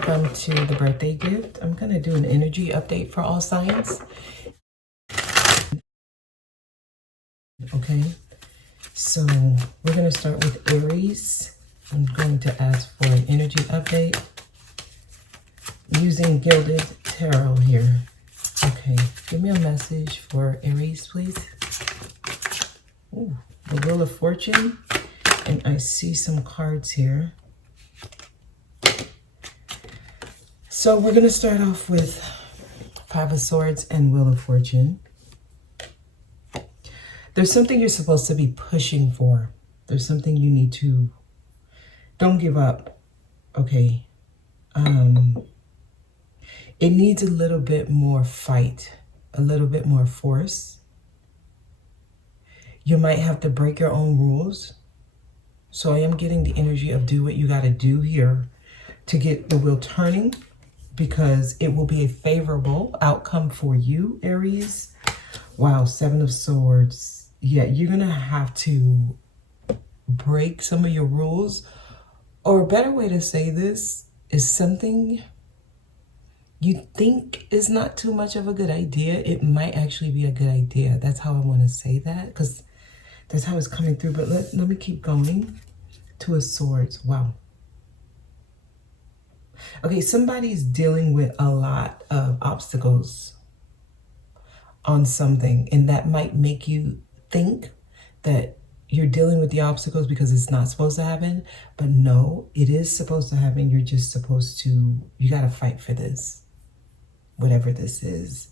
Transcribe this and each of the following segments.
welcome to the birthday gift. I'm going to do an energy update for all signs. Okay, so we're going to start with Aries. I'm going to ask for an energy update using Gilded Tarot here. Okay, give me a message for Aries, please. Ooh, the Wheel of Fortune, and I see some cards here. So we're going to start off with Five of Swords and Wheel of Fortune. There's something you're supposed to be pushing for. There's something you need to, don't give up, okay? It needs a little bit more fight, a little bit more force. You might have to break your own rules. So I am getting the energy of do what you got to do here to get the wheel turning, because it will be a favorable outcome for you, Aries. Wow, Seven of Swords. Yeah, you're going to have to break some of your rules. Or a better way to say this is something you think is not too much of a good idea. It might actually be a good idea. That's how I want to say that, because that's how it's coming through. But let me keep going. Two of Swords. Wow. Okay, somebody's dealing with a lot of obstacles on something, and that might make you think that you're dealing with the obstacles because it's not supposed to happen. But no, it is supposed to happen. You're just supposed to, you got to fight for this, whatever this is.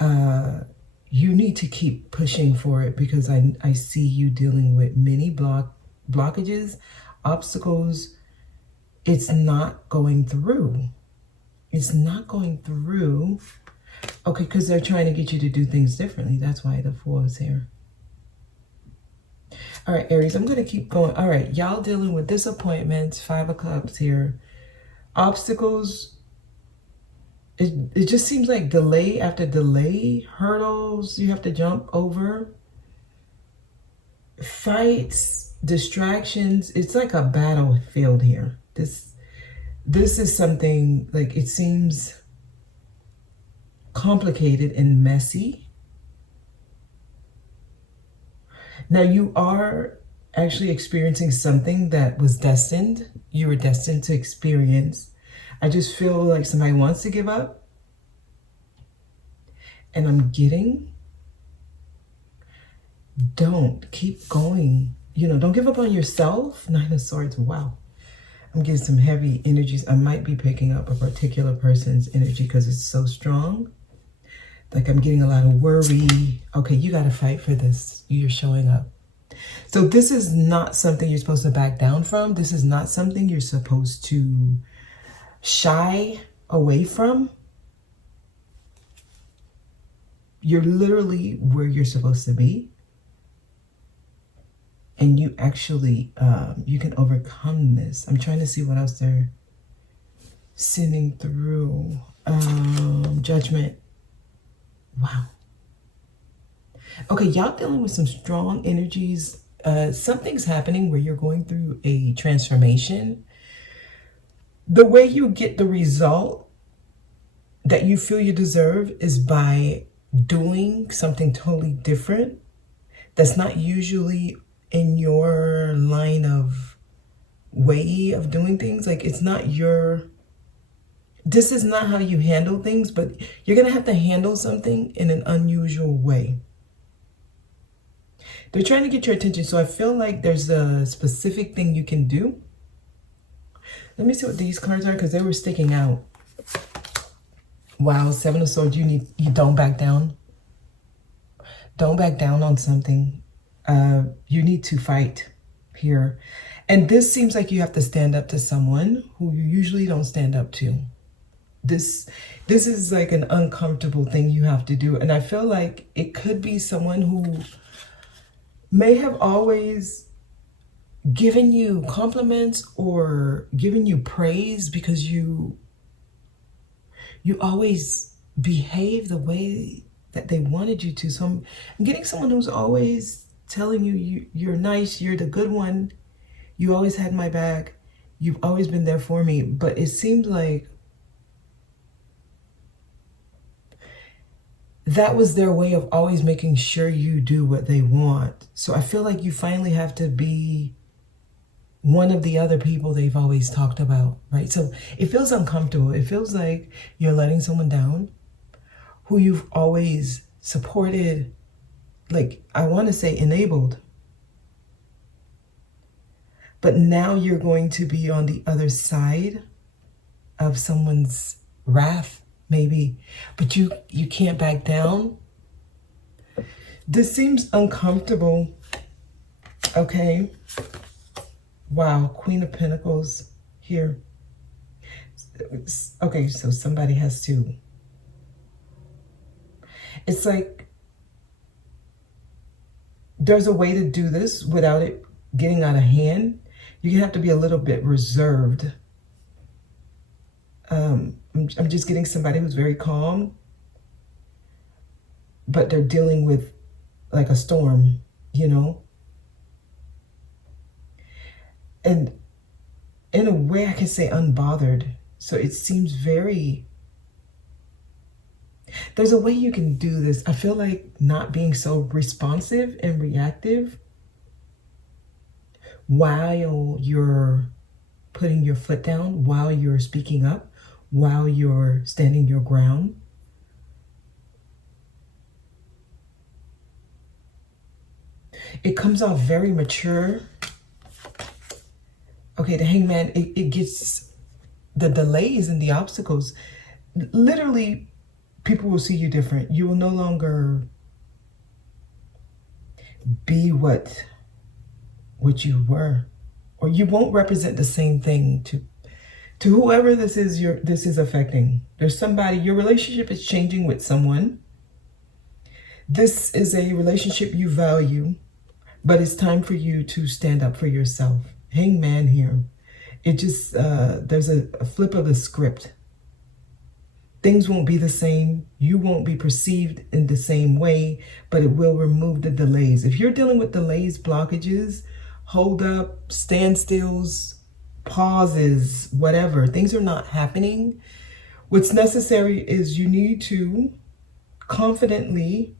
You need to keep pushing for it, because I see you dealing with many blockages, obstacles. It's not going through. It's not going through. Okay, because they're trying to get you to do things differently. That's why the Fool is here. All right, Aries, I'm going to keep going. All right, y'all dealing with disappointments, Five of Cups here. Obstacles. It just seems like delay after delay. Hurdles you have to jump over. Fights, distractions. It's like a battlefield here. This is something like, it seems complicated and messy. Now you are actually experiencing something that was destined. You were destined to experience. I just feel like somebody wants to give up. And I'm getting, don't keep going. You know, don't give up on yourself. Nine of Swords. Wow. I'm getting some heavy energies. I might be picking up a particular person's energy because it's so strong. Like I'm getting a lot of worry. Okay, you got to fight for this. You're showing up. So this is not something you're supposed to back down from. This is not something you're supposed to shy away from. You're literally where you're supposed to be. And you actually, you can overcome this. I'm trying to see what else they're sending through. Judgment. Wow. Okay, y'all dealing with some strong energies. Something's happening where you're going through a transformation. The way you get the result that you feel you deserve is by doing something totally different. That's not usually in your line of way of doing things. Like it's not your, this is not how you handle things, but you're going to have to handle something in an unusual way. They're trying to get your attention. So I feel like there's a specific thing you can do. Let me see what these cards are, because they were sticking out. Wow, Seven of Swords, you don't back down. Don't back down on something. You need to fight here. And this seems like you have to stand up to someone who you usually don't stand up to. This is like an uncomfortable thing you have to do. And I feel like it could be someone who may have always given you compliments or given you praise because you always behave the way that they wanted you to. So I'm getting someone who's always telling you, you're nice, you're the good one, you always had my back, You've always been there for me, but it seems like that was their way of always making sure you do what they want. So I feel like you finally have to be one of the other people they've always talked about, right? So it feels uncomfortable. It feels like you're letting someone down who you've always supported, like, I want to say enabled. But now you're going to be on the other side of someone's wrath, maybe. But you can't back down. This seems uncomfortable. Okay. Wow, Queen of Pentacles here. Okay, so somebody has to. It's like there's a way to do this without it getting out of hand. You have to be a little bit reserved. I'm just getting somebody who's very calm, but they're dealing with like a storm, you know? And in a way I can say unbothered. So it seems very, there's a way you can do this. I feel like not being so responsive and reactive while you're putting your foot down, while you're speaking up, while you're standing your ground. It comes off very mature. Okay, the Hangman, it gets the delays and the obstacles. Literally, people will see you different. You will no longer be what you were, or you won't represent the same thing to whoever this is affecting. There's somebody, your relationship is changing with someone. This is a relationship you value, but it's time for you to stand up for yourself. Hangman here. It just, there's a flip of the script. Things won't be the same. You won't be perceived in the same way, but it will remove the delays. If you're dealing with delays, blockages, hold up, standstills, pauses, whatever, things are not happening. What's necessary is you need to confidently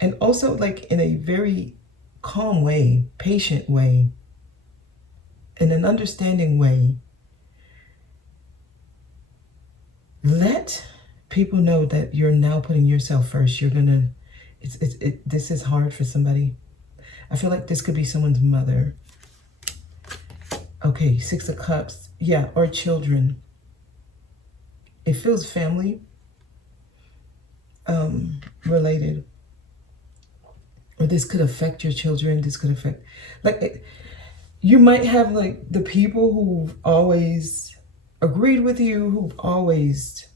and also like in a very calm way, patient way, in an understanding way, let people know that you're now putting yourself first. You're gonna, this is hard for somebody. I feel like this could be someone's mother. Okay, 6 of Cups, yeah, or children. It feels family related. Or this could affect your children. This could affect, like, you might have like the people who've always agreed with you, who've always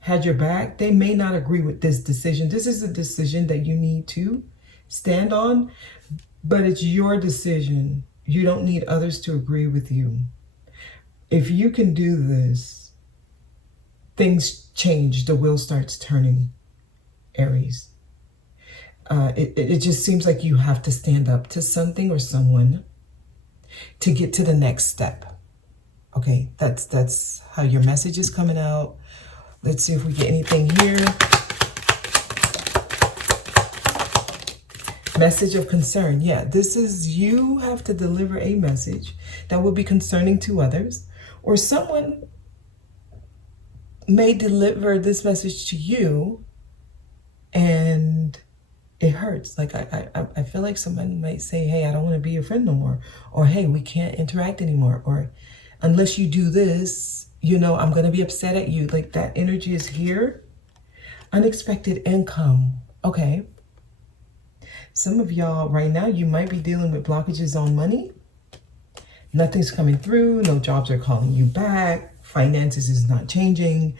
had your back. They may not agree with this decision. This is a decision that you need to stand on, but it's your decision. You don't need others to agree with you. If you can do this, things change. The wheel starts turning, Aries. It just seems like you have to stand up to something or someone to get to the next step. Okay, that's how your message is coming out. Let's see if we get anything here. Message of concern. Yeah, this is, you have to deliver a message that will be concerning to others, or someone may deliver this message to you and it hurts. Like I feel like somebody might say, hey, I don't want to be your friend no more, or hey, we can't interact anymore, or unless you do this, you know, I'm going to be upset at you. Like that energy is here. Unexpected income. Okay. Some of y'all right now, you might be dealing with blockages on money. Nothing's coming through. No jobs are calling you back. Finances is not changing.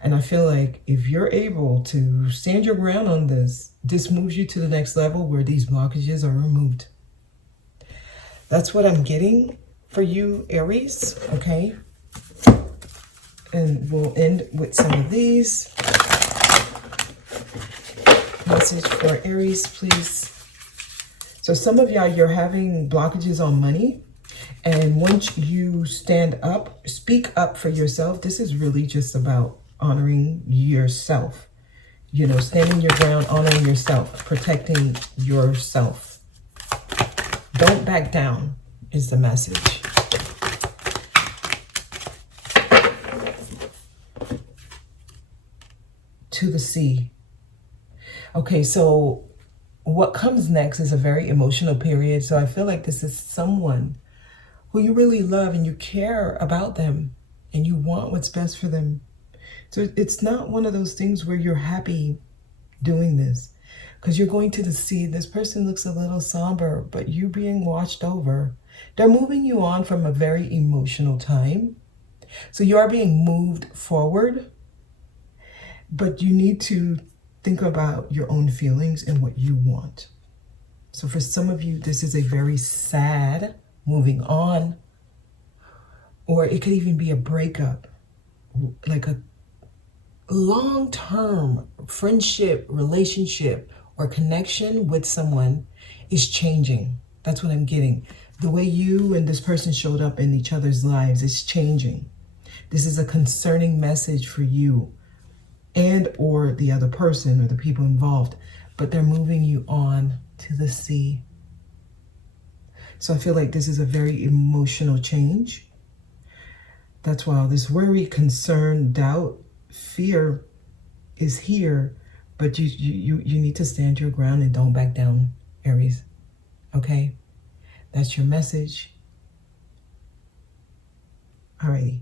And I feel like if you're able to stand your ground on this, this moves you to the next level where these blockages are removed. That's what I'm getting for you, Aries. Okay. And we'll end with some of these. Message for Aries, please. So some of y'all, you're having blockages on money. And once you stand up, speak up for yourself, this is really just about honoring yourself. You know, standing your ground, honoring yourself, protecting yourself. Don't back down is the message. To the sea. Okay, so what comes next is a very emotional period. So I feel like this is someone who you really love and you care about them and you want what's best for them. So it's not one of those things where you're happy doing this, because you're going to the sea. This person looks a little somber, but you're being watched over. They're moving you on from a very emotional time. So you are being moved forward, but you need to think about your own feelings and what you want. So for some of you, this is a very sad moving on, or it could even be a breakup, like a long-term friendship, relationship, or connection with someone is changing. That's what I'm getting. The way you and this person showed up in each other's lives is changing. This is a concerning message for you and or the other person or the people involved, but they're moving you on to the sea. So I feel like this is a very emotional change. That's why this worry, concern, doubt, fear is here, but you need to stand your ground and don't back down, Aries. Okay? That's your message. Alrighty.